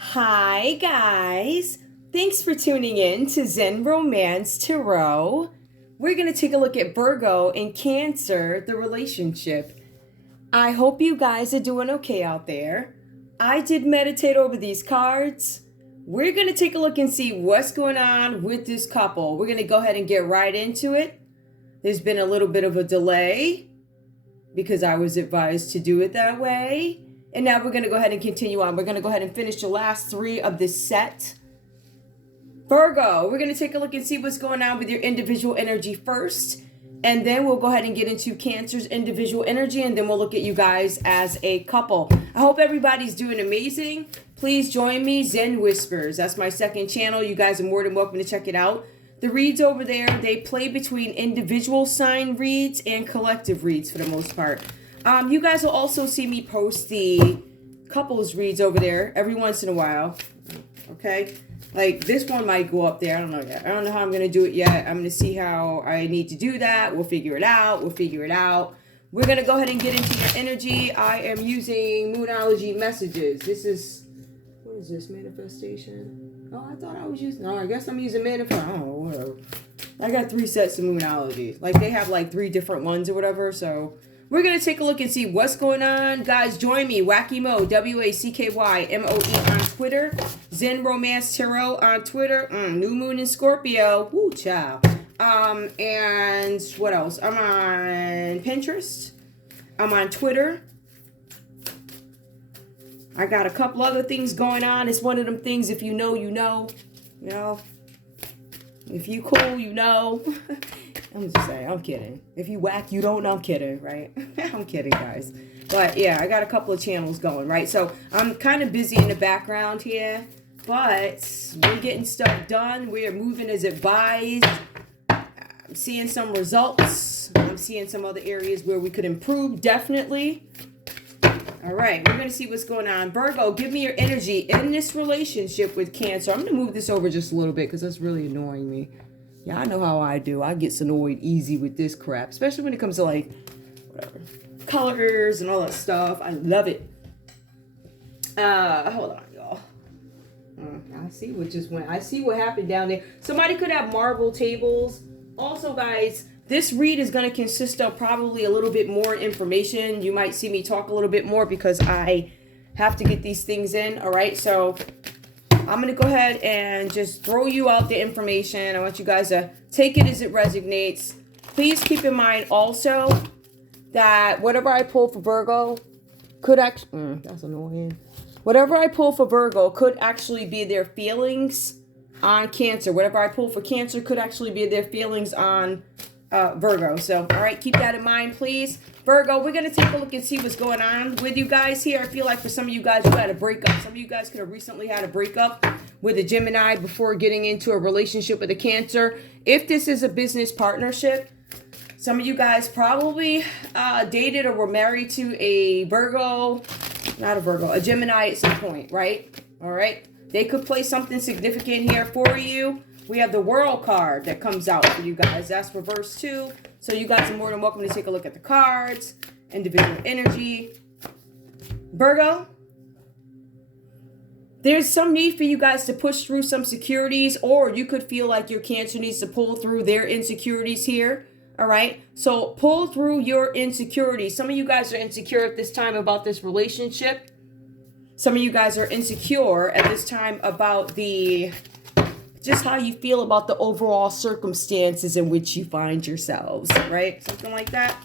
Hi, guys. Thanks for tuning in to Zen Romance Tarot. We're going to take a look at Virgo and Cancer, the relationship. I hope you guys are doing okay out there. I did meditate over these cards. We're going to take a look and see what's going on with this couple. We're going to go ahead and get right into it. There's been a little bit of a delay because I was advised to do it that way. And now we're going to go ahead and continue on. We're going to go ahead and finish the last three of this set. Virgo, we're going to take a look and see what's going on with your individual energy first. And then we'll go ahead and get into Cancer's individual energy. And then we'll look at you guys as a couple. I hope everybody's doing amazing. Please join me, Zen Whispers. That's my second channel. You guys are more than welcome to check it out. The reads over there, they play between individual sign reads and collective reads for the most part. You guys will also see me post the couples reads over there every once in a while. Okay? Like this one might go up there. I don't know yet. I don't know how I'm going to do it yet. I'm going to see how I need to do that. We'll figure it out. We're going to go ahead and get into your energy. I am using Moonology messages. This is, what is this, manifestation? Oh, I thought I was using, no, I guess I'm using manifest. I don't know, whatever. I got 3 sets of Moonology. Like they have like 3 different ones or whatever, so we're going to take a look and see what's going on. Guys, join me. Wackymo, WACKYMOE on Twitter. Zen Romance Tarot on Twitter. New Moon in Scorpio. Woo, child. And what else? I'm on Pinterest. I'm on Twitter. I got a couple other things going on. It's one of them things, if you know, you know. You know. If you cool, you know. I'm just saying, I'm kidding. If you whack, you don't know. I'm kidding, right? I'm kidding, guys. But yeah, I got a couple of channels going, right? So I'm kind of busy in the background here, but we're getting stuff done. We're moving as advised. I'm seeing some results. I'm seeing some other areas where we could improve, definitely. All right, we're going to see what's going on. Virgo, give me your energy in this relationship with Cancer. I'm going to move this over just a little bit because that's really annoying me. Yeah, I know how I do. I get annoyed easy with this crap, especially when it comes to like, whatever, colors and all that stuff. I love it. Hold on, y'all. I see what just went. I see what happened down there. Somebody could have marble tables. Also, guys, this read is going to consist of probably a little bit more information. You might see me talk a little bit more because I have to get these things in. All right, so I'm going to go ahead and just throw you out the information. I want you guys to take it as it resonates. Please keep in mind also that whatever I pull for Virgo could actually, that's annoying. Whatever I pull for Virgo could actually be their feelings on Cancer. Whatever I pull for Cancer could actually be their feelings on Virgo. So, all right, keep that in mind, please. Virgo, we're going to take a look and see what's going on with you guys here. I feel like for some of you guys who had a breakup, some of you guys could have recently had a breakup with a Gemini before getting into a relationship with a Cancer. If this is a business partnership, some of you guys probably dated or were married to a Virgo, not a Virgo, a Gemini at some point, right? All right. They could play something significant here for you. We have the World card that comes out for you guys. That's reverse too. So you guys are more than welcome to take a look at the cards. Individual energy. Virgo, there's some need for you guys to push through some securities, or you could feel like your Cancer needs to pull through their insecurities here. All right. So pull through your insecurities. Some of you guys are insecure at this time about this relationship. Some of you guys are insecure at this time about just how you feel about the overall circumstances in which you find yourselves, right? Something like that.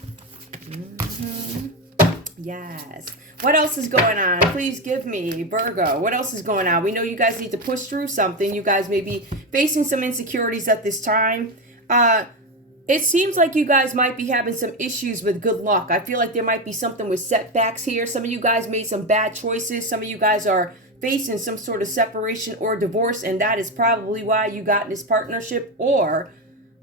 Yes. What else is going on? Please give me, Virgo. What else is going on? We know you guys need to push through something. You guys may be facing some insecurities at this time. It seems like you guys might be having some issues with good luck. I feel like there might be something with setbacks here. Some of you guys made some bad choices. Some of you guys are facing some sort of separation or divorce, and that is probably why you got in this partnership, or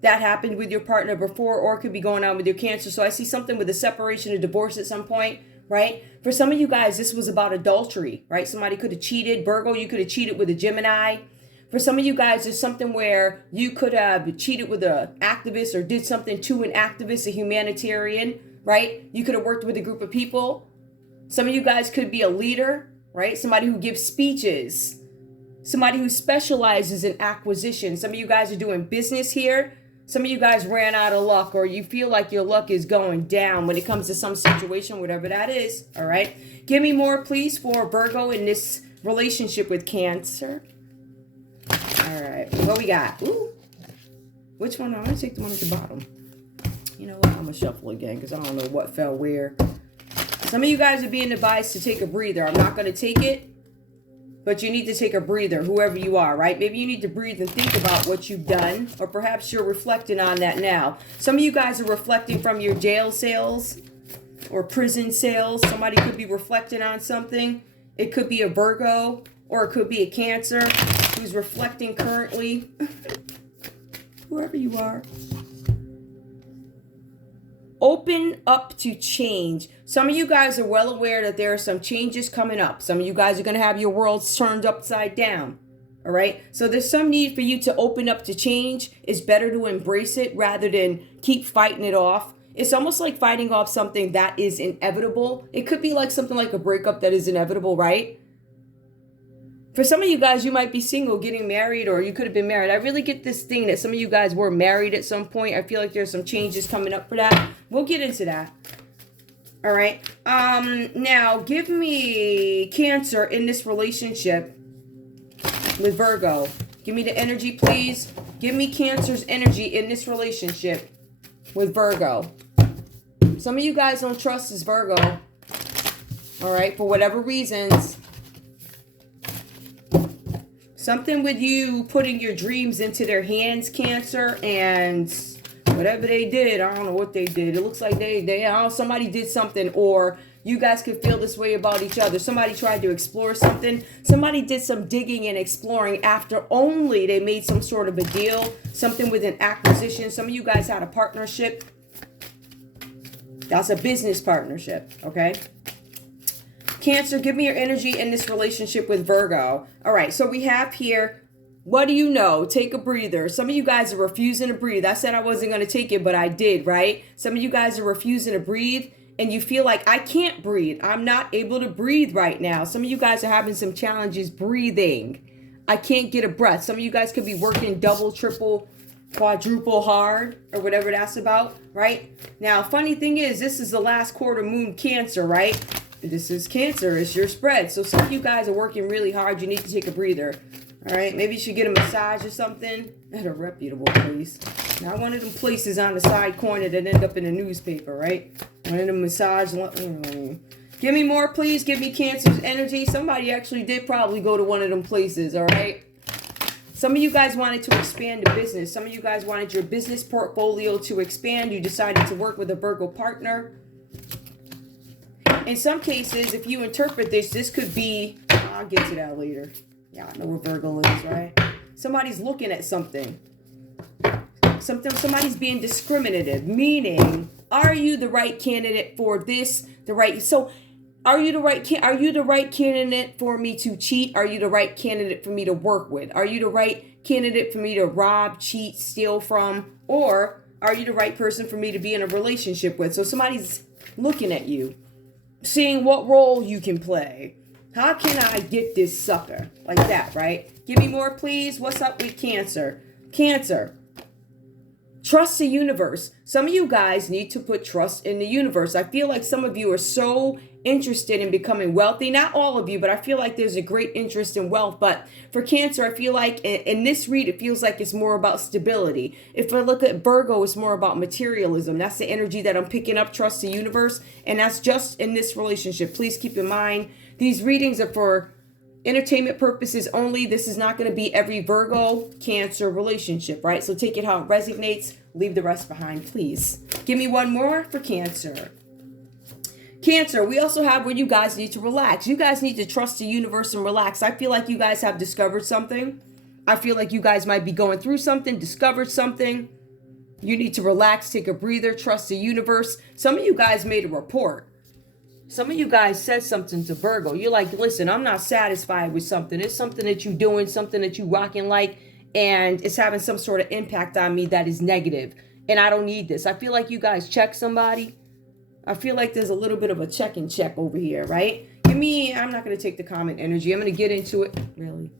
that happened with your partner before, or it could be going on with your Cancer. So I see something with a separation or divorce at some point, right? For some of you guys, this was about adultery, right? Somebody could have cheated. Virgo, you could have cheated with a Gemini. For some of you guys, there's something where you could have cheated with an activist or did something to an activist, a humanitarian, right? You could have worked with a group of people. Some of you guys could be a leader, right? Somebody who gives speeches. somebody who specializes in acquisition. Some of you guys are doing business here. Some of you guys ran out of luck, or you feel like your luck is going down when it comes to some situation, whatever that is. All right. Give me more, please, for Virgo in this relationship with Cancer. All right. What we got? Ooh. Which one? I'm going to take the one at the bottom. You know what? I'm going to shuffle again because I don't know what fell where. Some of you guys are being advised to take a breather. I'm not going to take it. But you need to take a breather, whoever you are, right? Maybe you need to breathe and think about what you've done, or perhaps you're reflecting on that now. Some of you guys are reflecting from your jail cells or prison cells. Somebody could be reflecting on something. It could be a Virgo, or it could be a Cancer who's reflecting currently. Whoever you are. Open up to change. Some of you guys are well aware that there are some changes coming up. Some of you guys are going to have your worlds turned upside down. All right. So there's some need for you to open up to change. It's better to embrace it rather than keep fighting it off. It's almost like fighting off something that is inevitable. It could be like something like a breakup that is inevitable, right? For some of you guys, you might be single, getting married, or you could have been married. I really get this thing that some of you guys were married at some point. I feel like there's some changes coming up for that. We'll get into that. All right. Now, give me Cancer in this relationship with Virgo. Give me the energy, please. Give me Cancer's energy in this relationship with Virgo. Some of you guys don't trust this Virgo. All right. For whatever reasons. Something with you putting your dreams into their hands, Cancer, and whatever they did, I don't know what they did. It looks like somebody did something, or you guys could feel this way about each other. Somebody tried to explore something. Somebody did some digging and exploring after only they made some sort of a deal, something with an acquisition. Some of you guys had a partnership. That's a business partnership, okay? Cancer, give me your energy in this relationship with Virgo. All right, so we have here, what do you know? Take a breather. Some of you guys are refusing to breathe. I said I wasn't going to take it, but I did, right? Some of you guys are refusing to breathe, and you feel like, I can't breathe. I'm not able to breathe right now. Some of you guys are having some challenges breathing. I can't get a breath. Some of you guys could be working double, triple, quadruple hard, or whatever that's about, right? Now, funny thing is, this is the last quarter moon Cancer, right? This is Cancer. It's your spread. So some of you guys are working really hard. You need to take a breather. All right. Maybe you should get a massage or something at a reputable place. Not one of them places on the side corner that end up in a newspaper, right? One of them massage. Give me more, please. Give me Cancer's energy. Somebody actually did probably go to one of them places. All right. Some of you guys wanted to expand the business. Some of you guys wanted your business portfolio to expand. You decided to work with a Virgo partner. In some cases, if you interpret this, this could be, I'll get to that later. Yeah, I know where Virgo is, right? Somebody's looking at something. Somebody's being discriminative, meaning, are you the right candidate for this? Are you the right candidate for me to cheat? Are you the right candidate for me to work with? Are you the right candidate for me to rob, cheat, steal from? Or are you the right person for me to be in a relationship with? So somebody's looking at you, seeing what role you can play. How can I get this sucker? Like that, right? Give me more, please. What's up with Cancer? Cancer. Trust the universe. Some of you guys need to put trust in the universe. I feel like some of you are so interested in becoming wealthy. Not all of you, but I feel like there's a great interest in wealth. But for Cancer, I feel like in this read, it feels like it's more about stability. If I look at Virgo, it's more about materialism. That's the energy that I'm picking up, trust the universe. And that's just in this relationship. Please keep in mind, these readings are for entertainment purposes only. This is not going to be every Virgo Cancer relationship, right? So take it how it resonates. Leave the rest behind, please. Give me one more for Cancer. Cancer, we also have where you guys need to relax. You guys need to trust the universe and relax. I feel like you guys have discovered something. I feel like you guys might be going through something, discovered something. You need to relax, take a breather, trust the universe. Some of you guys made a report. Some of you guys said something to Virgo. You're like, listen, I'm not satisfied with something. It's something that you're doing, something that you rocking like, and it's having some sort of impact on me that is negative. And I don't need this. I feel like you guys check somebody. I feel like there's a little bit of a check and check over here, right? I'm not going to take the comment energy. I'm going to get into it. Really?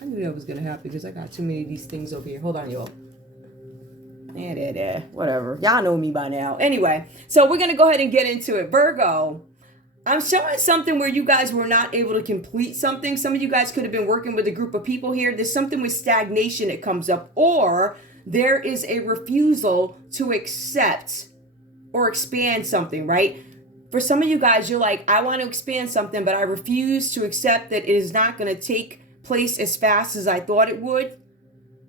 I knew that was going to happen because I got too many of these things over here. Hold on, y'all. Whatever. Y'all know me by now. Anyway, so we're going to go ahead and get into it. Virgo, I'm showing something where you guys were not able to complete something. Some of you guys could have been working with a group of people here. There's something with stagnation that comes up, or there is a refusal to accept or expand something, right? For some of you guys, you're like, I want to expand something, but I refuse to accept that it is not going to take place as fast as I thought it would.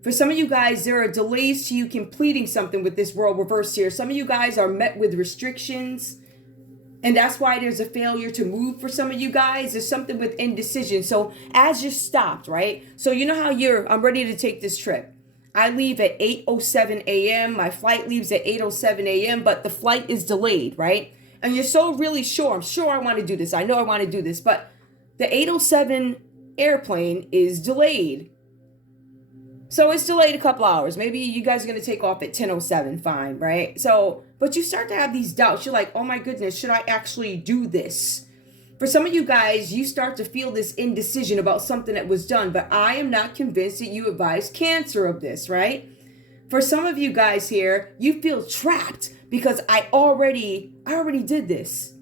For some of you guys, there are delays to you completing something with this world reversed here. Some of you guys are met with restrictions, and that's why there's a failure to move for some of you guys. There's something with indecision. So as you're stopped, right? So you know how I'm ready to take this trip. I leave at 8:07 a.m. My flight leaves at 8:07 a.m., but the flight is delayed, right? And you're so really sure, I'm sure I want to do this. I know I want to do this, but the 8:07 airplane is delayed. So it's delayed a couple hours. Maybe you guys are going to take off at 10:07, fine, right? So, but you start to have these doubts. You're like, oh my goodness, should I actually do this? For some of you guys, you start to feel this indecision about something that was done, but I am not convinced that you advised Cancer of this, right? For some of you guys here, you feel trapped because I already did this.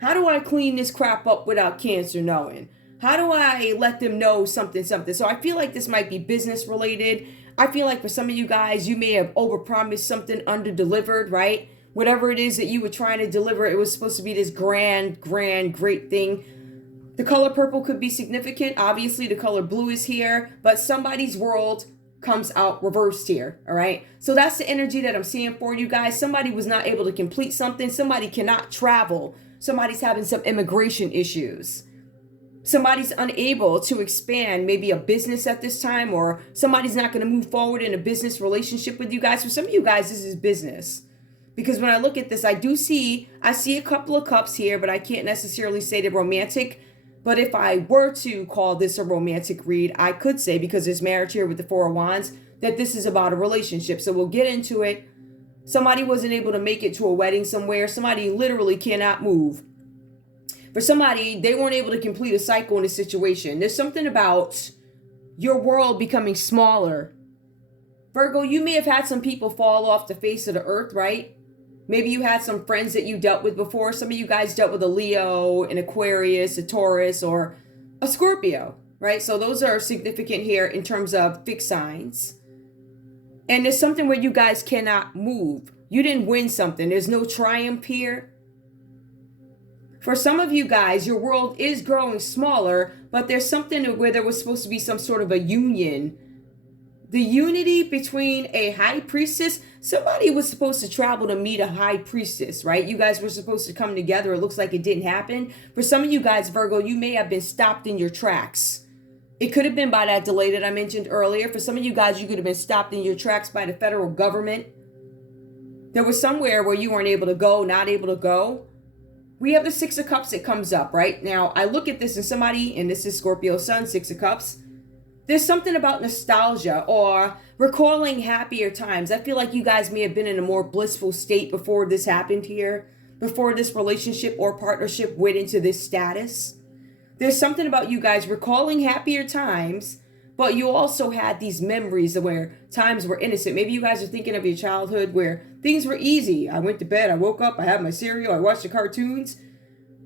How do I clean this crap up without Cancer knowing? How do I let them know something? So I feel like this might be business related. I feel like for some of you guys, you may have overpromised something, underdelivered, right? Whatever it is that you were trying to deliver, it was supposed to be this grand, great thing. The color purple could be significant. Obviously, the color blue is here, but somebody's world comes out reversed here, all right? So that's the energy that I'm seeing for you guys. Somebody was not able to complete something. Somebody cannot travel. Somebody's having some immigration issues. Somebody's unable to expand maybe a business at this time, or somebody's not going to move forward in a business relationship with you guys. For some of you guys, this is business. Because when I look at this, I see a couple of cups here, but I can't necessarily say they're romantic. But if I were to call this a romantic read, I could say, because there's marriage here with the Four of Wands, that this is about a relationship. So we'll get into it. Somebody wasn't able to make it to a wedding somewhere. Somebody literally cannot move. For somebody, they weren't able to complete a cycle in a situation. There's something about your world becoming smaller. Virgo, you may have had some people fall off the face of the earth, right? Maybe you had some friends that you dealt with before. Some of you guys dealt with a Leo, an Aquarius, a Taurus, or a Scorpio, right? So those are significant here in terms of fixed signs. And there's something where you guys cannot move. You didn't win something. There's no triumph here. For some of you guys, your world is growing smaller, but there's something where there was supposed to be some sort of a union. The unity between a high priestess. Somebody was supposed to travel to meet a high priestess, right? You guys were supposed to come together. It looks like it didn't happen. For some of you guys, Virgo, you may have been stopped in your tracks. It could have been by that delay that I mentioned earlier. For some of you guys, you could have been stopped in your tracks by the federal government. There was somewhere where you weren't able to go, not able to go. We have the Six of Cups that comes up, right? Now, I look at this and somebody, and this is Scorpio Sun, Six of Cups. There's something about nostalgia or recalling happier times. I feel like you guys may have been in a more blissful state before this happened here, before this relationship or partnership went into this status. There's something about you guys recalling happier times, but you also had these memories of where times were innocent. Maybe you guys are thinking of your childhood where things were easy. I went to bed, I woke up, I had my cereal, I watched the cartoons.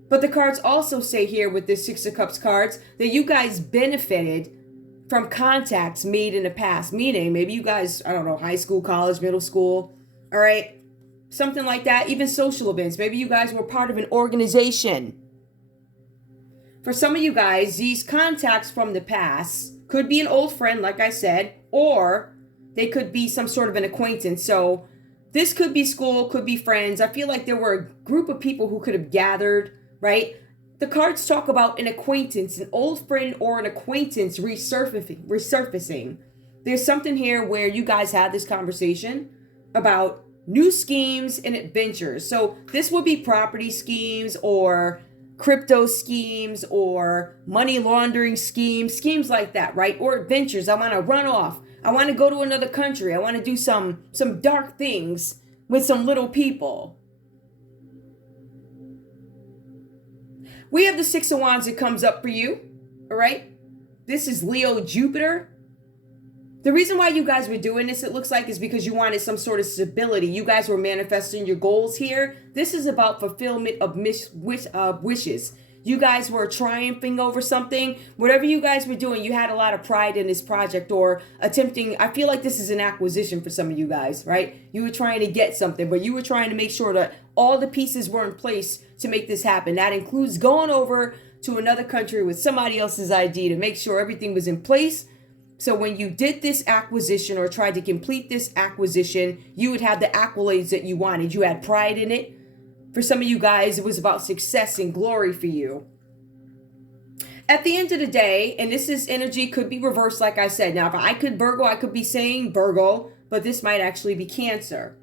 But the cards also say here with this Six of Cups cards that you guys benefited from contacts made in the past. Meaning, maybe you guys, I don't know, high school, college, middle school, all right? Something like that, even social events. Maybe you guys were part of an organization. For some of you guys, these contacts from the past could be an old friend, like I said, or they could be some sort of an acquaintance. So this could be school, could be friends. I feel like there were a group of people who could have gathered, right? The cards talk about an acquaintance, an old friend or an acquaintance resurfacing. There's something here where you guys had this conversation about new schemes and adventures. So this would be property schemes or crypto schemes or money laundering schemes like that, right? Or adventures. I want to run off. I want to go to another country. I want to do some dark things with some little people. We have the Six of Wands that comes up for you, all right? This is Leo Jupiter. The reason why you guys were doing this, it looks like, is because you wanted some sort of stability. You guys were manifesting your goals here. This is about fulfillment of wishes. You guys were triumphing over something. Whatever you guys were doing, you had a lot of pride in this project or attempting. I feel like this is an acquisition for some of you guys, right? You were trying to get something, but you were trying to make sure that all the pieces were in place to make this happen. That includes going over to another country with somebody else's ID to make sure everything was in place. So when you did this acquisition or tried to complete this acquisition, you would have the accolades that you wanted. You had pride in it. For some of you guys, it was about success and glory for you. At the end of the day, and this is energy, could be reversed, like I said. Now, if I could Virgo, I could be saying Virgo, but this might actually be Cancer.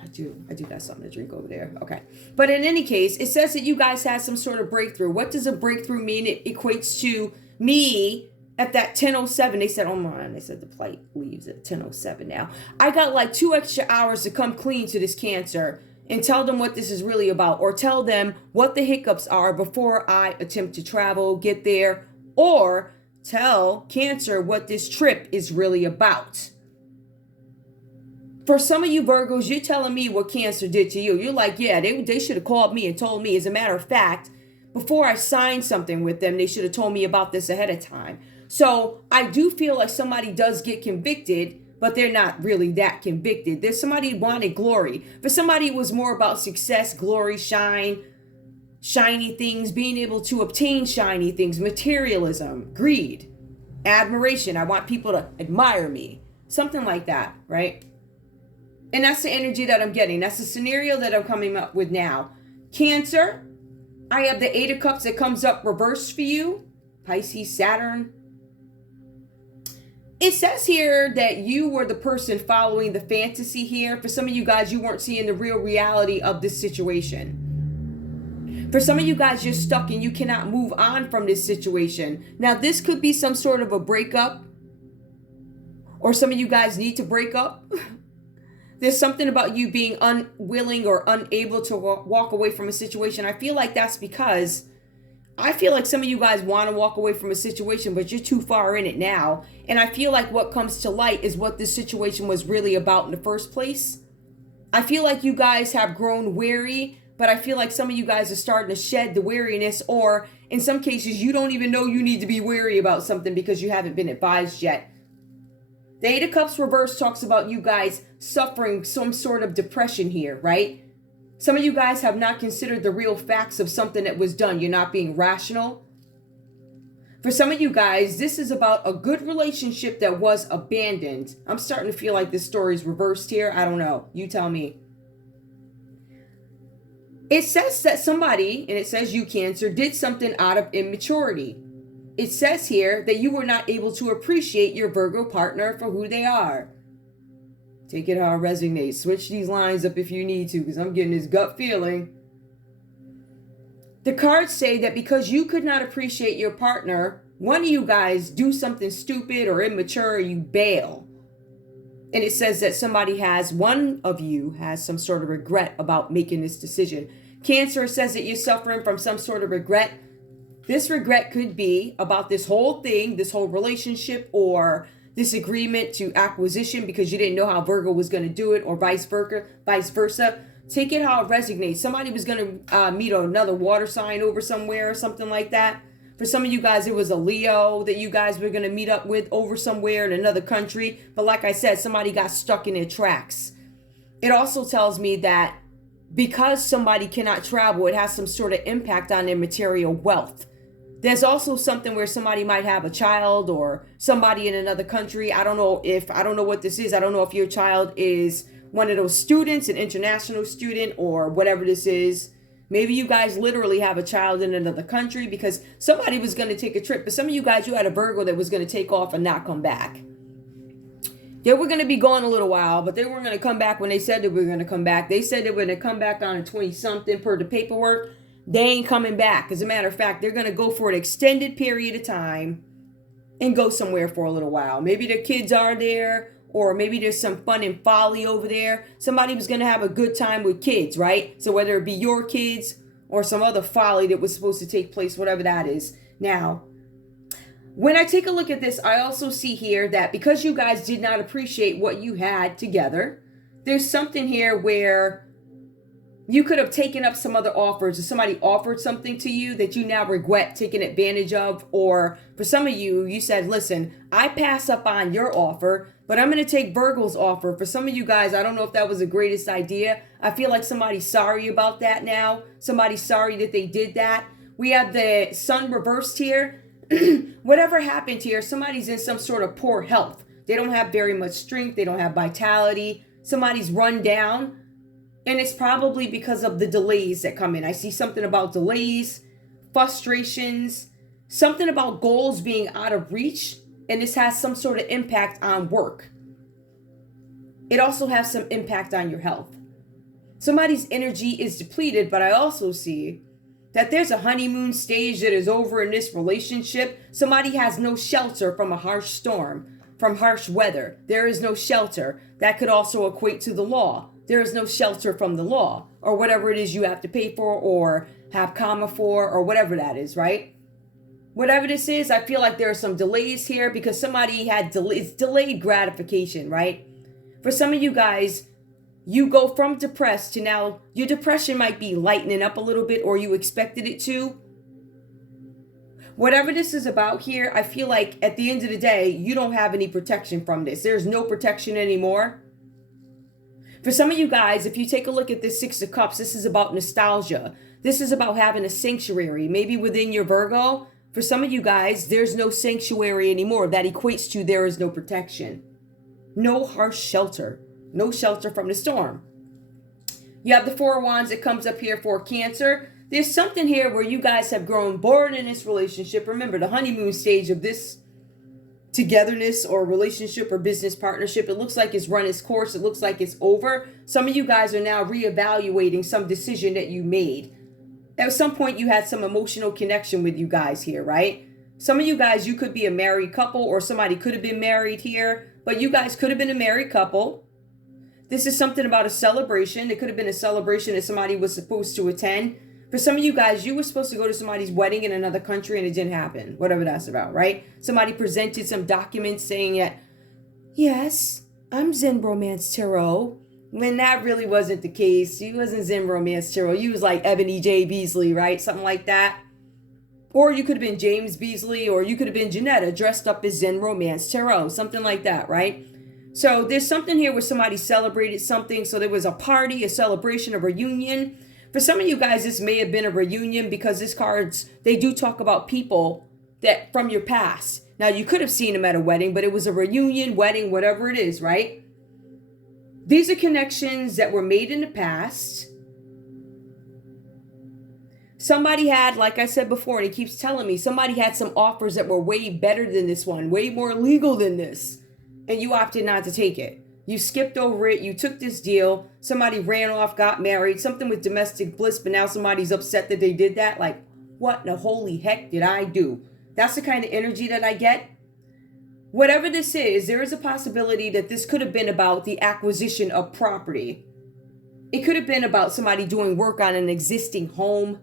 I do got something to drink over there. Okay. But in any case, it says that you guys had some sort of breakthrough. What does a breakthrough mean? It equates to me. At that 10:07, they said, oh man, they said the flight leaves at 10:07 now. I got like 2 extra hours to come clean to this Cancer and tell them what this is really about, or tell them what the hiccups are before I attempt to travel, get there, or tell Cancer what this trip is really about. For some of you Virgos, you're telling me what Cancer did to you. You're like, yeah, they should have called me and told me. As a matter of fact, before I signed something with them, they should have told me about this ahead of time. So I do feel like somebody does get convicted, but they're not really that convicted. There's somebody who wanted glory. For somebody, it was more about success, glory, shine, shiny things, being able to obtain shiny things, materialism, greed, admiration. I want people to admire me. Something like that, right? And that's the energy that I'm getting. That's the scenario that I'm coming up with now. Cancer, I have the 8 of Cups that comes up reversed for you. Pisces, Saturn. It says here that you were the person following the fantasy here. For some of you guys, you weren't seeing the real reality of this situation. For some of you guys, you're stuck and you cannot move on from this situation. Now, this could be some sort of a breakup, or some of you guys need to break up. There's something about you being unwilling or unable to walk away from a situation. I feel like that's because I feel like some of you guys want to walk away from a situation, but you're too far in it now. And I feel like what comes to light is what this situation was really about in the first place. I feel like you guys have grown weary, but I feel like some of you guys are starting to shed the weariness, or in some cases, you don't even know you need to be weary about something because you haven't been advised yet. The 8 of Cups reverse talks about you guys suffering some sort of depression here, right? Some of you guys have not considered the real facts of something that was done. You're not being rational. For some of you guys, this is about a good relationship that was abandoned. I'm starting to feel like this story is reversed here. I don't know. You tell me. It says that somebody, and it says you, Cancer, did something out of immaturity. It says here that you were not able to appreciate your Virgo partner for who they are. Take it how it resonates. Switch these lines up if you need to, because I'm getting this gut feeling. The cards say that because you could not appreciate your partner, one of you guys do something stupid or immature, you bail. And it says that one of you has some sort of regret about making this decision. Cancer says that you're suffering from some sort of regret. This regret could be about this whole thing, this whole relationship, or this agreement to acquisition because you didn't know how Virgo was going to do it, or vice versa. Take it how it resonates. Somebody was going to meet another water sign over somewhere or something like that. For some of you guys, it was a Leo that you guys were going to meet up with over somewhere in another country. But like I said, somebody got stuck in their tracks. It also tells me that because somebody cannot travel, it has some sort of impact on their material wealth. There's also something where somebody might have a child or somebody in another country. I don't know what this is. I don't know if your child is one of those students, an international student, or whatever this is. Maybe you guys literally have a child in another country because somebody was going to take a trip. But some of you guys, you had a Virgo that was going to take off and not come back. They were going to be gone a little while, but they weren't going to come back when they said they were going to come back. They said they were going to come back on a 20-something per the paperwork. They ain't coming back. As a matter of fact, they're going to go for an extended period of time and go somewhere for a little while. Maybe their kids are there, or maybe there's some fun and folly over there. Somebody was going to have a good time with kids, right? So whether it be your kids or some other folly that was supposed to take place, whatever that is. Now, When I take a look at this, I also see here that because you guys did not appreciate what you had together, there's something here where you could have taken up some other offers, or somebody offered something to you that you now regret taking advantage of. Or for some of you, you said, listen, I pass up on your offer, but I'm going to take Virgo's offer. For some of you guys, I don't know if that was the greatest idea. I feel like somebody's sorry about that now. Somebody's sorry that they did that. We have the sun reversed here. Whatever happened here, somebody's in some sort of poor health. They don't have very much strength. They don't have vitality. Somebody's run down. And it's probably because of the delays that come in. I see something about delays, frustrations, something about goals being out of reach. And this has some sort of impact on work. It also has some impact on your health. Somebody's energy is depleted, but I also see that there's a honeymoon stage that is over in this relationship. Somebody has no shelter from a harsh storm, from harsh weather. There is no shelter. That could also equate to the law. There is no shelter from the law, or whatever it is you have to pay for or have karma for, or whatever that is, right? Whatever this is, I feel like there are some delays here because somebody had delayed gratification, right? For some of you guys, you go from depressed to now your depression might be lightening up a little bit, or you expected it to. Whatever this is about here, I feel like at the end of the day, you don't have any protection from this. There's no protection anymore. For some of you guys, if you take a look at this Six of Cups, this is about nostalgia. This is about having a sanctuary, maybe within your Virgo. For some of you guys, there's no sanctuary anymore. That equates to there is no protection. No harsh shelter. No shelter from the storm. You have the Four of Wands that comes up here for Cancer. There's something here where you guys have grown bored in this relationship. Remember, the honeymoon stage of this togetherness or relationship or business partnership, it looks like it's run its course. It looks like it's over. Some of you guys are now reevaluating some decision that you made. At some point, you had some emotional connection with you guys here, right? Some of you guys, you could be a married couple, or somebody could have been married here, but you guys could have been a married couple. This is something about a celebration. It could have been a celebration that somebody was supposed to attend. For some of you guys, you were supposed to go to somebody's wedding in another country and it didn't happen. Whatever that's about, right? Somebody presented some documents saying that, yes, I'm Zen Romance Tarot. When that really wasn't the case. You wasn't Zen Romance Tarot. You was like Ebony J. Beasley, right? Something like that. Or you could have been James Beasley, or you could have been Janetta dressed up as Zen Romance Tarot. Something like that, right? So there's something here where somebody celebrated something. So there was a party, a celebration, a reunion. For some of you guys, this may have been a reunion because these cards, they do talk about people that from your past. Now, you could have seen them at a wedding, but it was a reunion, wedding, whatever it is, right? These are connections that were made in the past. Somebody had, like I said before, and he keeps telling me, somebody had some offers that were way better than this one, way more legal than this, and you opted not to take it. You skipped over it. You took this deal. Somebody ran off, got married, something with domestic bliss, but now somebody's upset that they did that. Like, what in the holy heck did I do? That's the kind of energy that I get. Whatever this is, there is a possibility that this could have been about the acquisition of property. It could have been about somebody doing work on an existing home,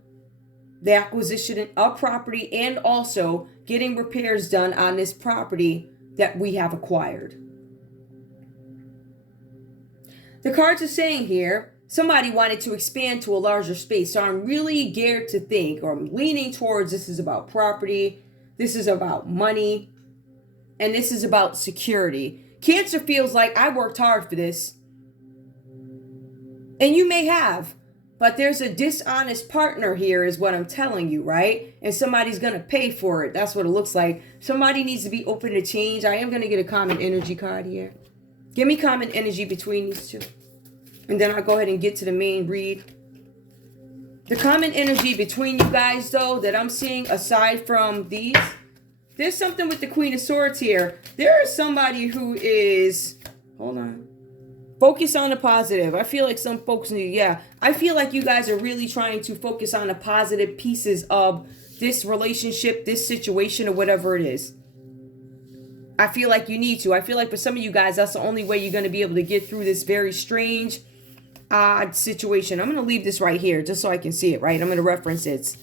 the acquisition of property, and also getting repairs done on this property that we have acquired. The cards are saying here, somebody wanted to expand to a larger space. So I'm really geared to think, or I'm leaning towards, this is about property, this is about money, and this is about security. Cancer feels like I worked hard for this. And you may have, but there's a dishonest partner here is what I'm telling you, right? And somebody's going to pay for it. That's what it looks like. Somebody needs to be open to change. I am going to get a common energy card here. Give me common energy between these two. And then I'll go ahead and get to the main read. The common energy between you guys, though, that I'm seeing aside from these, there's something with the Queen of Swords here. There is somebody who is, hold on, focus on the positive. I feel like some folks need, I feel like you guys are really trying to focus on the positive pieces of this relationship, this situation, or whatever it is. I feel like you need to. I feel like for some of you guys, that's the only way you're going to be able to get through this very strange, odd situation. I'm going to leave this right here just so I can see it, right? I'm going to reference it.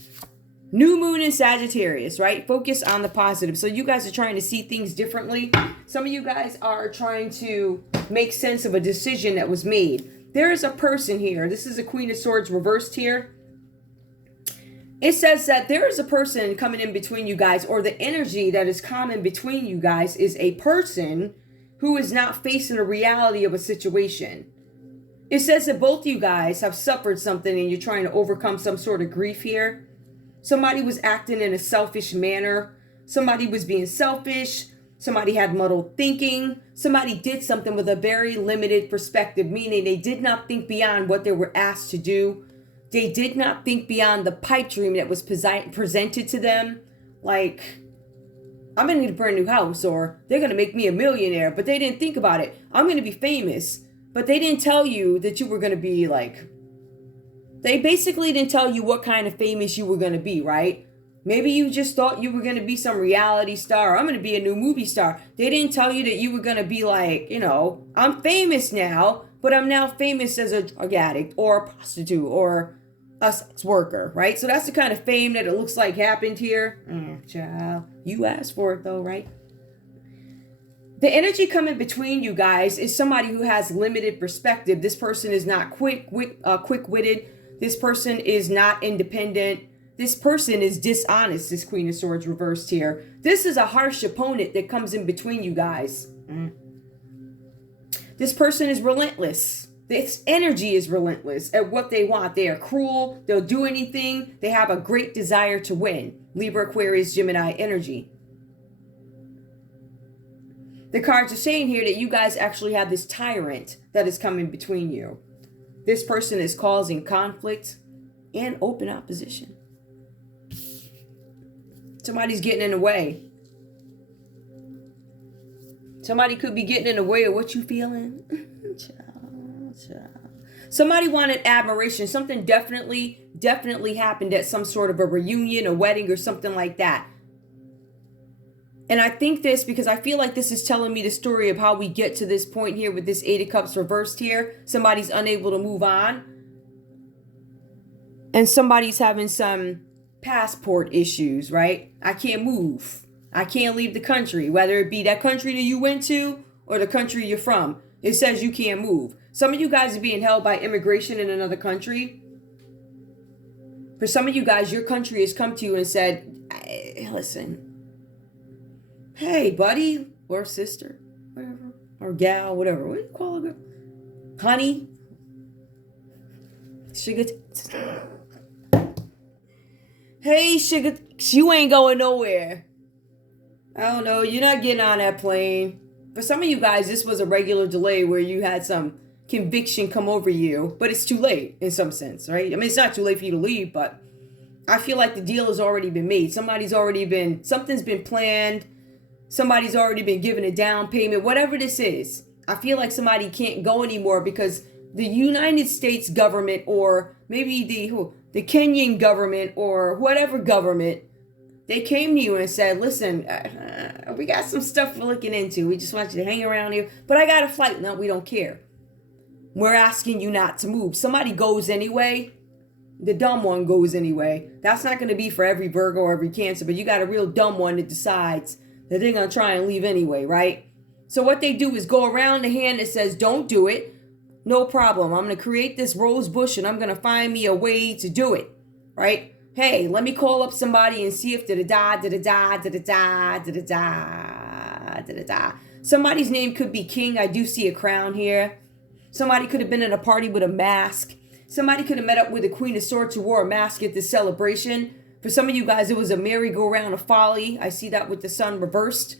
New moon in Sagittarius, right? Focus on the positive. So you guys are trying to see things differently. Some of you guys are trying to make sense of a decision that was made. There is a person here. This is a Queen of Swords reversed here. It says that there is a person coming in between you guys, or the energy that is common between you guys is a person who is not facing the reality of a situation. It says that both you guys have suffered something and you're trying to overcome some sort of grief here. Somebody was acting in a selfish manner. Somebody was being selfish. Somebody had muddled thinking. Somebody did something with a very limited perspective, meaning they did not think beyond what they were asked to do. They did not think beyond the pipe dream that was presented to them. Like, I'm going to need a brand new house, or they're going to make me a millionaire. But they didn't think about it. I'm going to be famous. But they didn't tell you that you were going to be like... They basically didn't tell you what kind of famous you were going to be, right? Maybe you just thought you were going to be some reality star. I'm going to be a new movie star. They didn't tell you that you were going to be like, you know, I'm famous now, but I'm now famous as a drug addict or a prostitute or a sex worker, right? So that's the kind of fame that it looks like happened here. Child, you asked for it though, right? The energy coming between you guys is somebody who has limited perspective. This person is not quick-witted. This person is not independent. This person is dishonest, this Queen of Swords reversed here. This is a harsh opponent that comes in between you guys. This person is relentless. This energy is relentless at what they want. They are cruel. They'll do anything. They have a great desire to win. Libra, Aquarius, Gemini energy. The cards are saying here that you guys actually have this tyrant that is coming between you. This person is causing conflict and open opposition. Somebody's getting in the way. Somebody could be getting in the way of what you feeling. Somebody wanted admiration. Something definitely happened at some sort of a reunion, a wedding, or something like that. And I think this because I feel like this is telling me the story of how we get to this point here with this Eight of Cups reversed here. Somebody's unable to move on. And somebody's having some passport issues, right? I can't move. I can't leave the country, whether it be that country that you went to or the country you're from. It says you can't move. Some of you guys are being held by immigration in another country. For some of you guys, your country has come to you and said, hey, listen, hey, buddy, or sister, whatever, or gal, whatever. What do you call it? Honey? Sugar. Hey, sugar, you ain't going nowhere. I don't know. You're not getting on that plane. For some of you guys, this was a regular delay where you had some conviction come over you, but it's too late in some sense, right? I mean, it's not too late for you to leave, but I feel like the deal has already been made. Something's been planned. Somebody's already been given a down payment, whatever this is. I feel like somebody can't go anymore because the United States government, or maybe the Kenyan government, or whatever government, they came to you and said, listen, we got some stuff we're looking into. We just want you to hang around here. But I got a flight. No, we don't care. We're asking you not to move. Somebody goes anyway. The dumb one goes anyway. That's not going to be for every Virgo or every Cancer, but you got a real dumb one that decides that they're going to try and leave anyway, right? So what they do is go around the hand that says, don't do it. No problem. I'm going to create this rose bush and I'm going to find me a way to do it, right? Hey, let me call up somebody and see if somebody's name could be King. I do see a crown here. Somebody could have been at a party with a mask. Somebody could have met up with the Queen of Swords who wore a mask at this celebration. For some of you guys, it was a merry-go-round of folly. I see that with the sun reversed.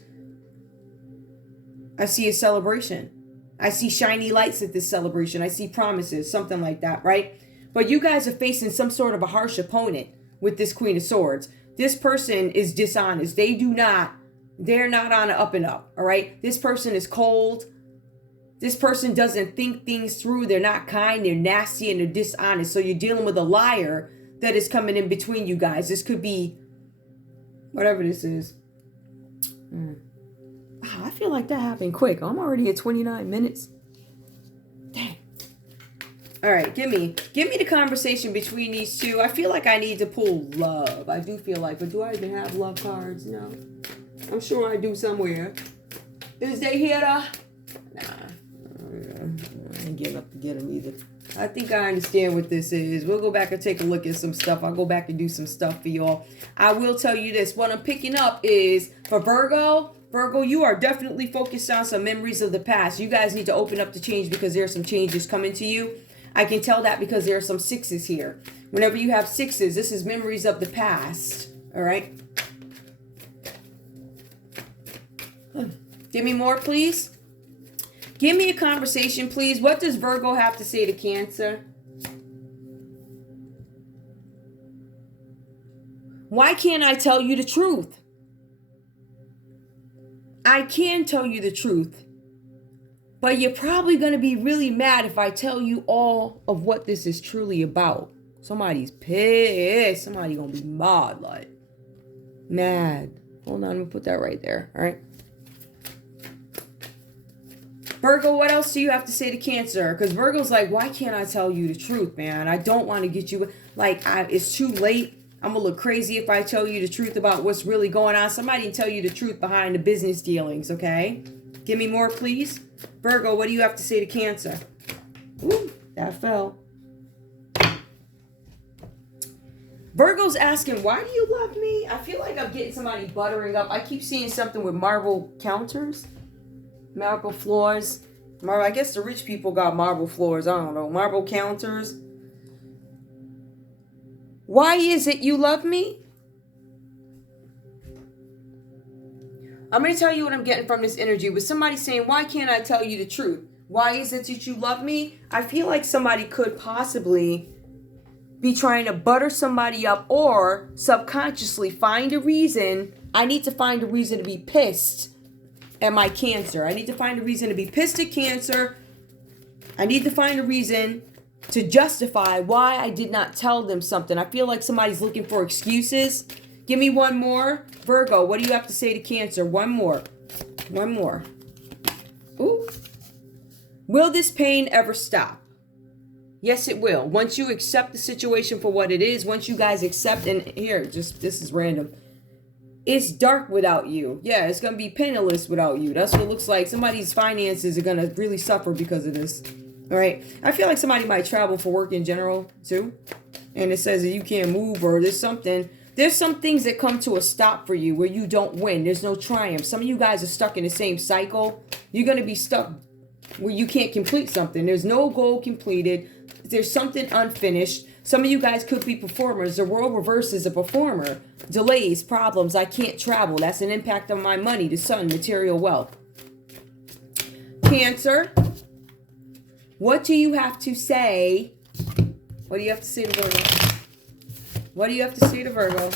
I see a celebration. I see shiny lights at this celebration. I see promises, something like that, right? But you guys are facing some sort of a harsh opponent with this Queen of Swords. This person is dishonest. They're not on an up and up, all right? This person is cold. This person doesn't think things through. They're not kind. They're nasty and they're dishonest. So you're dealing with a liar that is coming in between you guys. This could be whatever this is. I feel like that happened quick. I'm already at 29 minutes. Dang. All right, give me the conversation between these two. I feel like I need to pull love. I do feel like, but do I even have love cards? No. I'm sure I do somewhere. Is they here? Nah. I ain't getting up to get them either. I think I understand what this is. We'll go back and take a look at some stuff. I'll go back and do some stuff for y'all. I will tell you this. What I'm picking up is for Virgo. Virgo, you are definitely focused on some memories of the past. You guys need to open up to change because there are some changes coming to you. I can tell that because there are some sixes here. Whenever you have sixes, this is memories of the past. All right. Give me more, please. Give me a conversation, please. What does Virgo have to say to Cancer? Why can't I tell you the truth? I can tell you the truth. But you're probably going to be really mad if I tell you all of what this is truly about. Somebody's pissed. Somebody going to be mad, like. Mad. Hold on, I'm going to put that right there, all right? Virgo, what else do you have to say to Cancer? Because Virgo's like, why can't I tell you the truth, man? I don't want to get you, like, it's too late. I'm going to look crazy if I tell you the truth about what's really going on. Somebody can tell you the truth behind the business dealings, okay? Give me more, please. Virgo, what do you have to say to Cancer? Ooh, that fell. Virgo's asking, why do you love me? I feel like I'm getting somebody buttering up. I keep seeing something with marble counters. Marble floors. I guess the rich people got marble floors. I don't know. Marble counters. Why is it you love me? I'm going to tell you what I'm getting from this energy. With somebody saying, why can't I tell you the truth? Why is it that you love me? I feel like somebody could possibly be trying to butter somebody up or subconsciously find a reason. I need to find a reason to be pissed at my Cancer. I need to find a reason to be pissed at Cancer. I need to find a reason to justify why I did not tell them something. I feel like somebody's looking for excuses. Give me one more. Virgo, what do you have to say to Cancer? One more. One more. Ooh. Will this pain ever stop? Yes, it will. Once you accept the situation for what it is, once you guys accept, and here, just, this is random. It's dark without you. Yeah, it's going to be penniless without you. That's what it looks like. Somebody's finances are going to really suffer because of this. All right. I feel like somebody might travel for work in general, too. And it says that you can't move or there's something. There's some things that come to a stop for you where you don't win. There's no triumph. Some of you guys are stuck in the same cycle. You're going to be stuck where you can't complete something. There's no goal completed. There's something unfinished. Some of you guys could be performers. The world reverse is a performer. Delays, problems. I can't travel. That's an impact on my money, the sun, material wealth. Cancer. What do you have to say? What do you have to say to Virgo? What do you have to say to Virgo?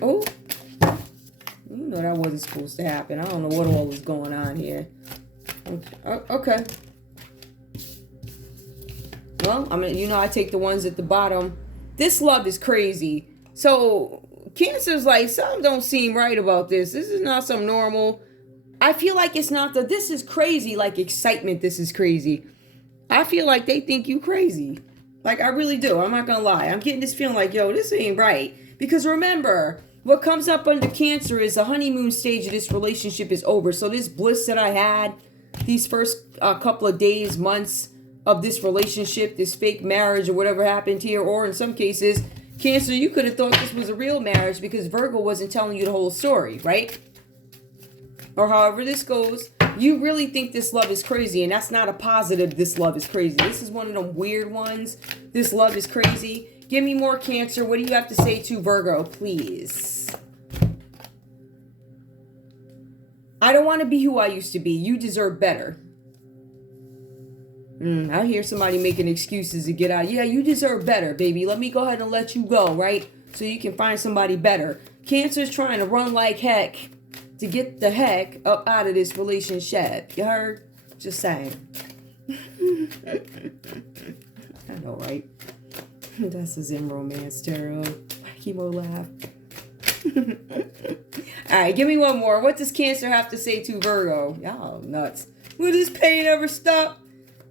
Oh. You know that wasn't supposed to happen. I don't know what all was going on here. Okay. Well, I mean, you know, I take the ones at the bottom. This love is crazy. So Cancer's like, something don't seem right about this. This is not some normal. I feel like it's not the, this is crazy, like excitement. This is crazy. I feel like they think you crazy. Like, I really do. I'm not going to lie. I'm getting this feeling like, yo, this ain't right. Because remember, what comes up under Cancer is the honeymoon stage of this relationship is over. So this bliss that I had, these first couple of days, months of this relationship, this fake marriage or whatever happened here, or in some cases, Cancer, you could have thought this was a real marriage because Virgo wasn't telling you the whole story, right? Or however this goes, you really think this love is crazy, and that's not a positive, this love is crazy. This is one of them weird ones. This love is crazy. Give me more, Cancer. What do you have to say to Virgo, please? I don't want to be who I used to be. You deserve better. I hear somebody making excuses to get out. Yeah, you deserve better, baby. Let me go ahead and let you go, right? So you can find somebody better. Cancer's trying to run like heck to get the heck up out of this relationship. You heard? Just saying. I know, right? That's a Zen Romance Tarot. Wackymo laugh. All right, give me one more. What does Cancer have to say to Virgo? Y'all nuts. Will this pain ever stop?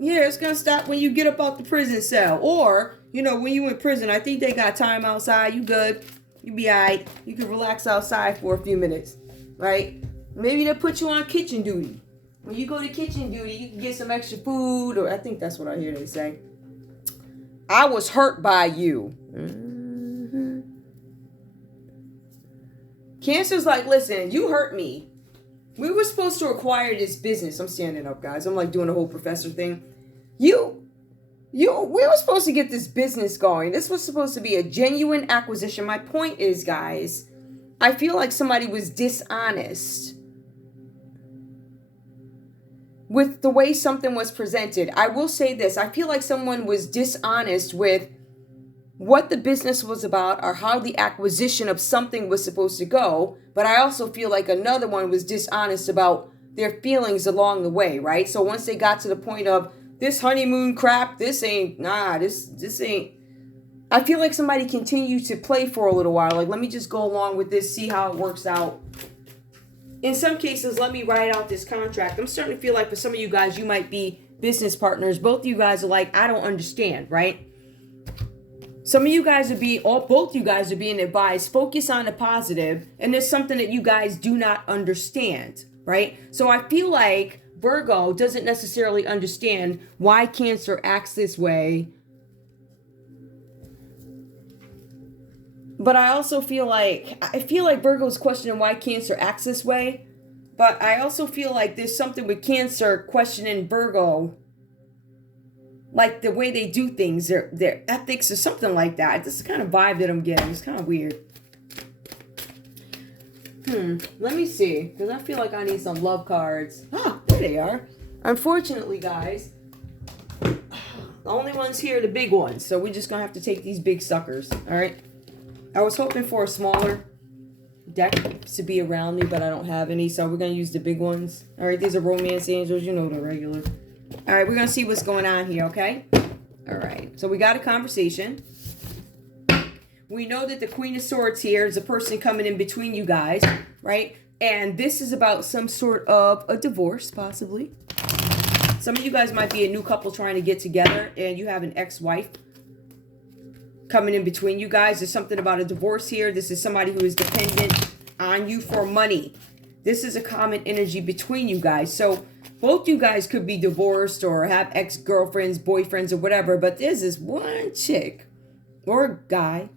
Yeah, it's going to stop when you get up out the prison cell. Or, you know, when you in prison, I think they got time outside. You good. You be all right. You can relax outside for a few minutes, right? Maybe they'll put you on kitchen duty. When you go to kitchen duty, you can get some extra food. Or I think that's what I hear they say. I was hurt by you. Mm-hmm. Cancer's like, listen, you hurt me. We were supposed to acquire this business. I'm standing up, guys. I'm like doing a whole professor thing. We were supposed to get this business going. This was supposed to be a genuine acquisition. My point is, guys, I feel like somebody was dishonest with the way something was presented. I will say this. I feel like someone was dishonest with what the business was about or how the acquisition of something was supposed to go. But I also feel like another one was dishonest about their feelings along the way, right? So once they got to the point of this honeymoon crap, this ain't. I feel like somebody continued to play for a little while. Like, let me just go along with this, see how it works out. In some cases, let me write out this contract. I'm starting to feel like for some of you guys, you might be business partners. Both of you guys are like, I don't understand, right? Some of you guys both you guys are being advised, focus on the positive, and there's something that you guys do not understand, right? So I feel like Virgo doesn't necessarily understand why Cancer acts this way. But I also feel like Virgo's questioning why Cancer acts this way. But I also feel like there's something with Cancer questioning Virgo, like the way they do things, their ethics or something like that. This is the kind of vibe that I'm getting. It's kind of weird. Let me see, because I feel like I need some love cards. There they are. Unfortunately, guys, the only ones here are the big ones. So we're just going to have to take these big suckers. All right. I was hoping for a smaller deck to be around me, but I don't have any. So we're going to use the big ones. All right. These are romance angels. You know, the regular. All right. We're going to see what's going on here. Okay. All right. So we got a conversation. We know that the Queen of Swords here is a person coming in between you guys, right? And this is about some sort of a divorce, possibly. Some of you guys might be a new couple trying to get together, and you have an ex-wife coming in between you guys. There's something about a divorce here. This is somebody who is dependent on you for money. This is a common energy between you guys. So both you guys could be divorced or have ex-girlfriends, boyfriends, or whatever. But there's this one chick or guy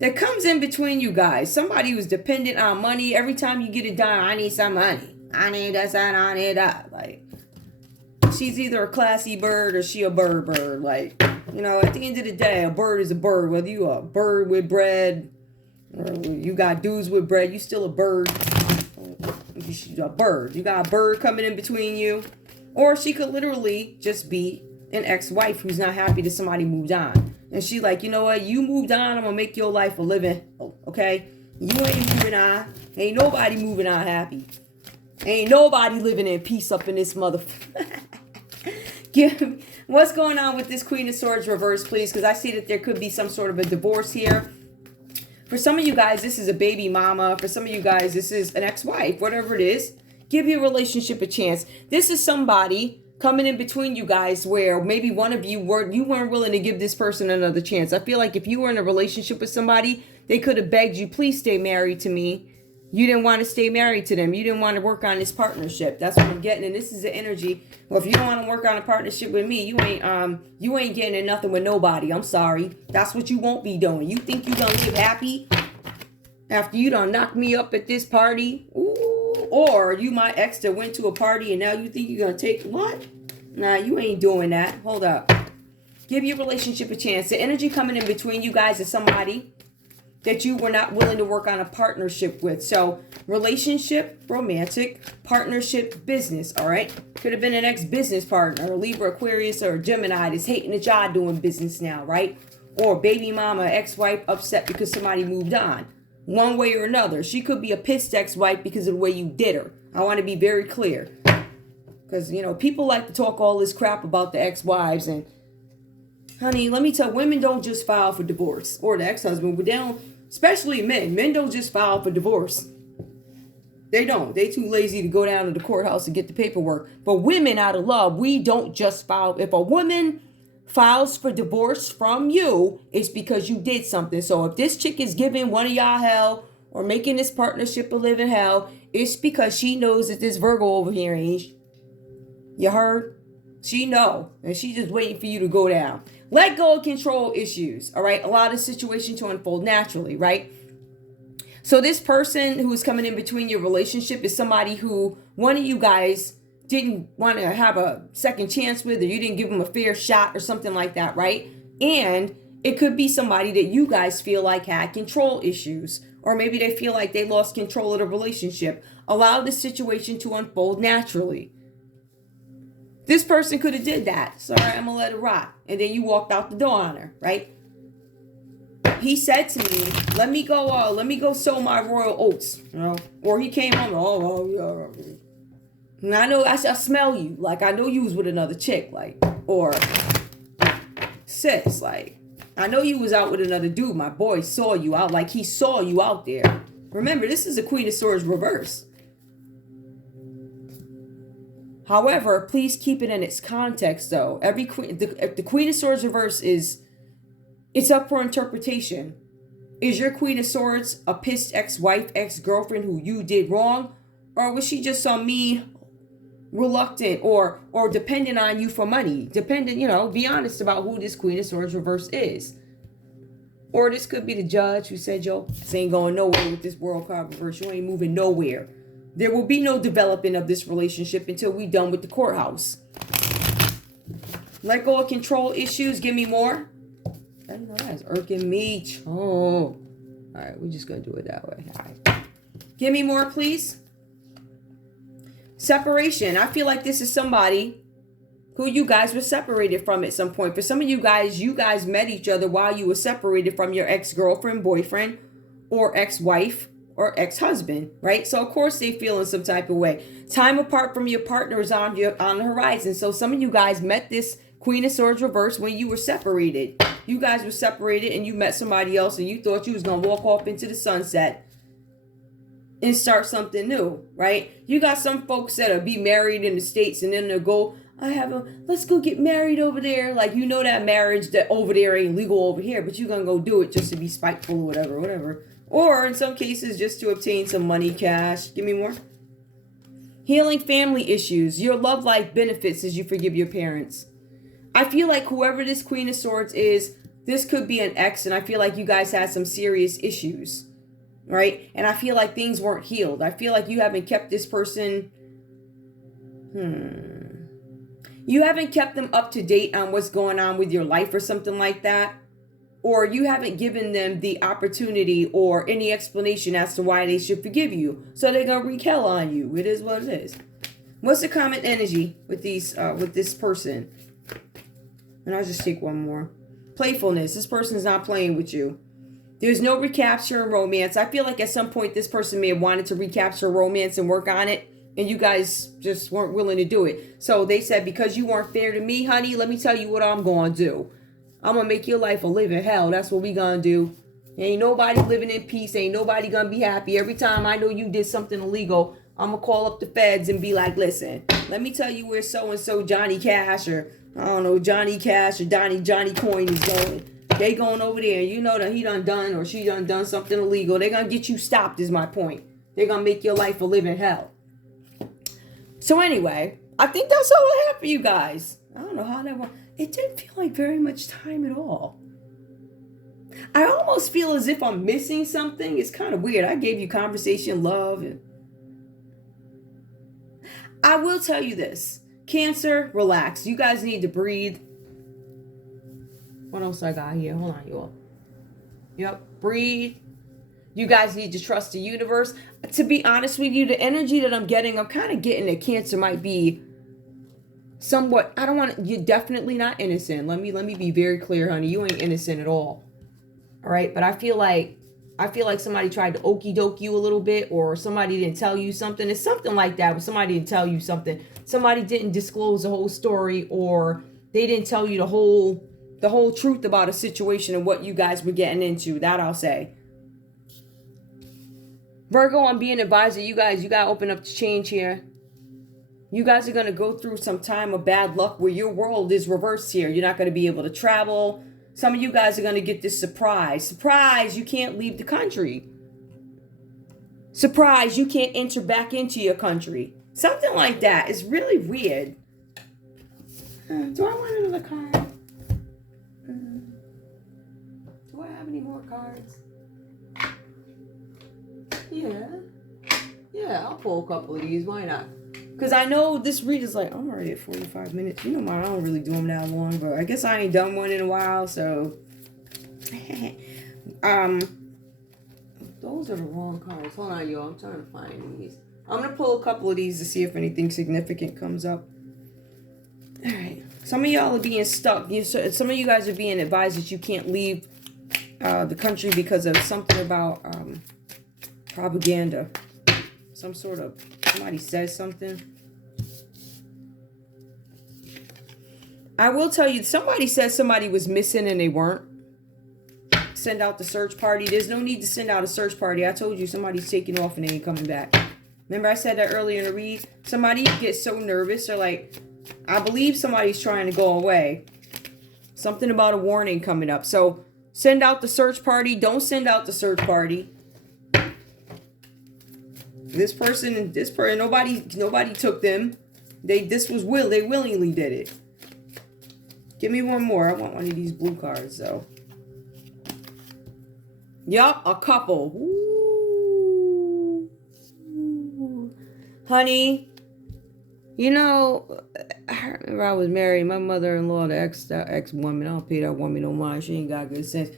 that comes in between you guys. Somebody who's dependent on money. Every time you get it done, I need some money. I need this and I need that. Like, she's either a classy bird or she a bird. Like, you know, at the end of the day, a bird is a bird. Whether you a bird with bread or you got dudes with bread, you still a bird. She's a bird. You got a bird coming in between you. Or she could literally just be an ex-wife who's not happy that somebody moved on. And she like, you know what? You moved on. I'm going to make your life a living. Okay? You ain't moving on. Ain't nobody moving on happy. Ain't nobody living in peace up in this motherfucker. What's going on with this Queen of Swords reverse, please? Because I see that there could be some sort of a divorce here. For some of you guys, this is a baby mama. For some of you guys, this is an ex-wife. Whatever it is, give your relationship a chance. This is somebody coming in between you guys where maybe one of you weren't willing to give this person another chance. I feel like if you were in a relationship with somebody, they could have begged you, please stay married to me. You didn't want to stay married to them. You didn't want to work on this partnership. That's what I'm getting. And this is the energy. Well, if you don't want to work on a partnership with me, you ain't getting in nothing with nobody. I'm sorry. That's what you won't be doing. You think you gonna live happy after you done knock me up at this party? Ooh. Or you my ex that went to a party and now you think you're gonna take what? Nah, you ain't doing that. Hold up. Give your relationship a chance. The energy coming in between you guys is somebody that you were not willing to work on a partnership with. So relationship, romantic, partnership, business, all right? Could have been an ex-business partner, a Libra, Aquarius, or a Gemini that's hating that y'all doing business now, right? Or baby mama, ex-wife upset because somebody moved on. One way or another. She could be a pissed ex-wife because of the way you did her. I want to be very clear. Because, you know, people like to talk all this crap about the ex-wives. And, honey, let me tell you, women don't just file for divorce. Or the ex-husband. But they don't, especially men. Men don't just file for divorce. They don't. They too lazy to go down to the courthouse and get the paperwork. But women out of love, we don't just file. If a woman files for divorce from you, it's because you did something. So if this chick is giving one of y'all hell or making this partnership a living hell, it's because she knows that this Virgo over here ain't. You heard? She know. And she just waiting for you to go down. Let go of control issues. All right. Allow the situation to unfold naturally. Right. So this person who is coming in between your relationship is somebody who one of you guys didn't want to have a second chance with, or you didn't give them a fair shot or something like that, right? And it could be somebody that you guys feel like had control issues, or maybe they feel like they lost control of the relationship. Allow the situation to unfold naturally. This person could have did that. So, all right, I'm going to let it rot. And then you walked out the door on her, right? He said to me, let me go sow my royal oats, you know? Or he came home, yeah. And I know, I smell you. Like, I know you was with another chick, like, or sis, like, I know you was out with another dude. My boy saw you out, like he saw you out there. Remember, this is a Queen of Swords reverse. However, please keep it in its context, though. The Queen of Swords reverse it's up for interpretation. Is your Queen of Swords a pissed ex-wife, ex-girlfriend who you did wrong? Or was she just on me, reluctant or dependent on you for money? Dependent, be honest about who this Queen of Swords reverse is. Or this could be the judge who said, yo, this ain't going nowhere with this world card reverse. You ain't moving nowhere. There will be no development of this relationship until we done with the courthouse. Let go of control issues. Give me more. I know that's irking me. Oh. All right, we're just going to do it that way. All right. Give me more, please. Separation. I feel like this is somebody who you guys were separated from at some point. For some of you guys met each other while you were separated from your ex-girlfriend, boyfriend, or ex-wife, or ex-husband, right? So of course they feel in some type of way. Time apart from your partner is on the horizon. So some of you guys met this Queen of Swords reverse when you were separated. You guys were separated and you met somebody else and you thought you was going to walk off into the sunset and start something new, right? You got some folks that'll be married in the States and then they'll go, let's go get married over there. Like, that marriage that over there ain't legal over here, but you're going to go do it just to be spiteful or whatever. Or in some cases, just to obtain some money, cash. Give me more. Healing family issues. Your love life benefits as you forgive your parents. I feel like whoever this Queen of Swords is, this could be an ex, and I feel like you guys had some serious issues, right? And I feel like things weren't healed. I feel like you haven't kept this person, you haven't kept them up to date on what's going on with your life or something like that. Or you haven't given them the opportunity or any explanation as to why they should forgive you. So they're going to wreak hell on you. It is what it is. What's the common energy with this person? And I'll just take one more. Playfulness. This person is not playing with you. There's no recapture in romance. I feel like at some point this person may have wanted to recapture romance and work on it. And you guys just weren't willing to do it. So they said, because you weren't fair to me, honey, let me tell you what I'm going to do. I'm going to make your life a living hell. That's what we going to do. Ain't nobody living in peace. Ain't nobody going to be happy. Every time I know you did something illegal, I'm going to call up the feds and be like, listen, let me tell you where so-and-so Johnny Cash or, I don't know, Johnny Cash or Johnny Coin is going. They going over there. You know that he done or she done something illegal. They're going to get you stopped is my point. They're going to make your life a living hell. So anyway, I think that's all I have for you guys. I don't know how that went. It didn't feel like very much time at all. I almost feel as if I'm missing something. It's kind of weird. I gave you conversation, love. And I will tell you this. Cancer, relax. You guys need to breathe. What else I got here? Hold on, you all. Yep, breathe. You guys need to trust the universe. To be honest with you, the energy that I'm kind of getting that Cancer might be somewhat, you're definitely not innocent. Let me be very clear, honey. You ain't innocent at all. All right. But I feel like somebody tried to okie doke you a little bit, or somebody didn't tell you something. It's something like that. When somebody didn't tell you something, somebody didn't disclose the whole story, or they didn't tell you the whole truth about a situation and what you guys were getting into. That I'll say. Virgo, I'm being advised that you guys, you got to open up the change here. You guys are going to go through some time of bad luck where your world is reversed here. You're not going to be able to travel. Some of you guys are going to get this surprise. Surprise, you can't leave the country. Surprise, you can't enter back into your country. Something like that. It's really weird. Do I want another card? Do I have any more cards? Yeah, I'll pull a couple of these. Why not? Because I know this read is like, I'm already at 45 minutes. You know, I don't really do them that long, but I guess I ain't done one in a while, so. Those are the wrong cards. Hold on, y'all. I'm trying to find these. I'm going to pull a couple of these to see if anything significant comes up. All right. Some of y'all are being stuck. Some of you guys are being advised that you can't leave the country because of something about propaganda. Some sort of, somebody says something. I will tell you, somebody said somebody was missing and they weren't. Send out the search party. There's no need to send out a search party. I told you somebody's taking off and they ain't coming back. Remember I said that earlier in the read? Somebody gets so nervous. They're like, I believe somebody's trying to go away. Something about a warning coming up. So send out the search party. Don't send out the search party. This person, nobody took them. They willingly did it. Give me one more. I want one of these blue cards though. Yup, a couple. Ooh. Honey, you know, I remember I was married. My mother-in-law, the ex-woman, I don't pay that woman no mind. She ain't got good sense.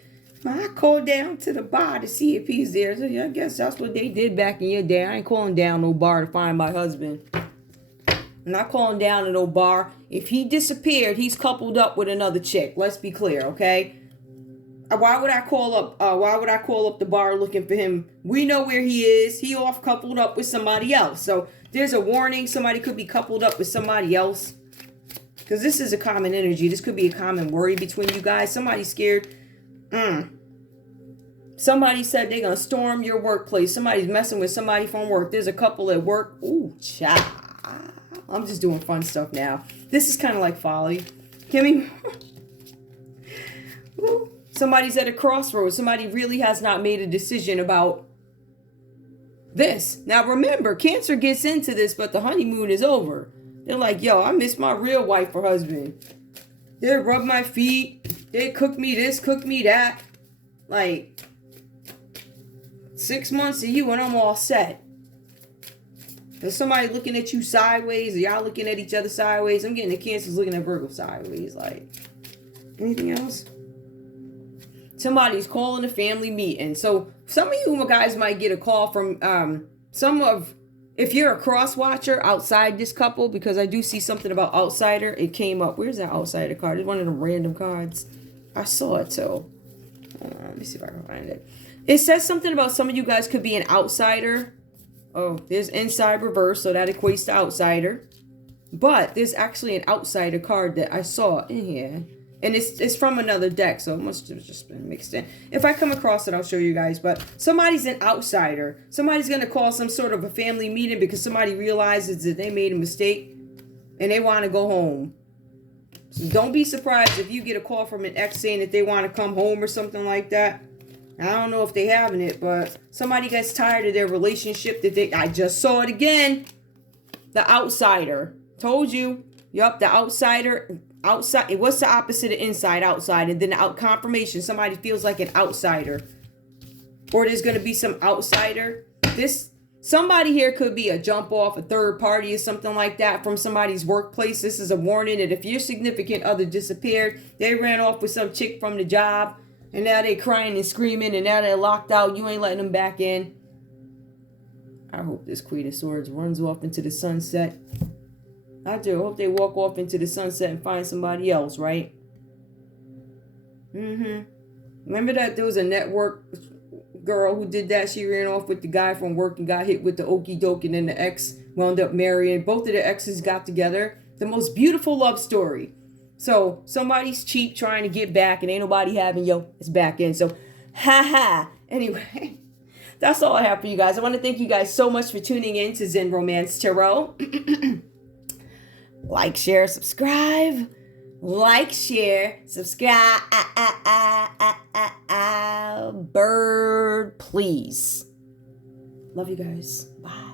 I called down to the bar to see if he's there. So yeah, I guess that's what they did back in your day. I ain't calling down no bar to find my husband. I'm not calling down to no bar. If he disappeared, he's coupled up with another chick. Let's be clear, okay? Why would I call up the bar looking for him? We know where he is. He off coupled up with somebody else. So there's a warning. Somebody could be coupled up with somebody else. Because this is a common energy. This could be a common worry between you guys. Somebody's scared. Somebody said they're going to storm your workplace. Somebody's messing with somebody from work. There's a couple at work. Ooh, child. I'm just doing fun stuff now. This is kind of like folly. Give me. Ooh. Somebody's at a crossroads. Somebody really has not made a decision about this. Now remember, Cancer gets into this, but the honeymoon is over. They're like, yo, I miss my real wife or husband. They rub my feet. They cook me this, cook me that. Like, 6 months of you and I'm all set. There's somebody looking at you sideways, or y'all looking at each other sideways. I'm getting the Cancers looking at Virgo sideways. Like, anything else? Somebody's calling a family meeting. So some of you guys might get a call from if you're a cross watcher outside this couple, because I do see something about outsider. It came up. Where's that outsider card? It's one of them random cards. I saw it too. Let me see if I can find it. It says something about some of you guys could be an outsider. Oh, there's inside reverse, so that equates to outsider. But there's actually an outsider card that I saw in here. And it's from another deck, so it must have just been mixed in. If I come across it, I'll show you guys. But somebody's an outsider. Somebody's going to call some sort of a family meeting because somebody realizes that they made a mistake and they want to go home. So don't be surprised if you get a call from an ex saying that they want to come home or something like that. I don't know if they having it, but somebody gets tired of their relationship I just saw it again. The outsider. Told you. Yup, the outsider. Outside, what's the opposite of inside? Outside. And then confirmation, somebody feels like an outsider, or there's going to be some outsider. Somebody here could be a jump off, a third party or something like that from somebody's workplace. This is a warning that if your significant other disappeared, they ran off with some chick from the job, and now they crying and screaming, and now they're locked out. You ain't letting them back in. I hope this Queen of Swords runs off into the sunset. I do. Hope they walk off into the sunset and find somebody else, right? Remember that there was a network girl who did that? She ran off with the guy from work and got hit with the okie doke, and then the ex wound up marrying. Both of the exes got together. The most beautiful love story. So somebody's cheap trying to get back, and ain't nobody having it's back in. So, ha. Anyway, That's all I have for you guys. I want to thank you guys so much for tuning in to Zen Romance Tarot. Like, share, subscribe. Like, share, subscribe. Bird, please. Love you guys. Bye.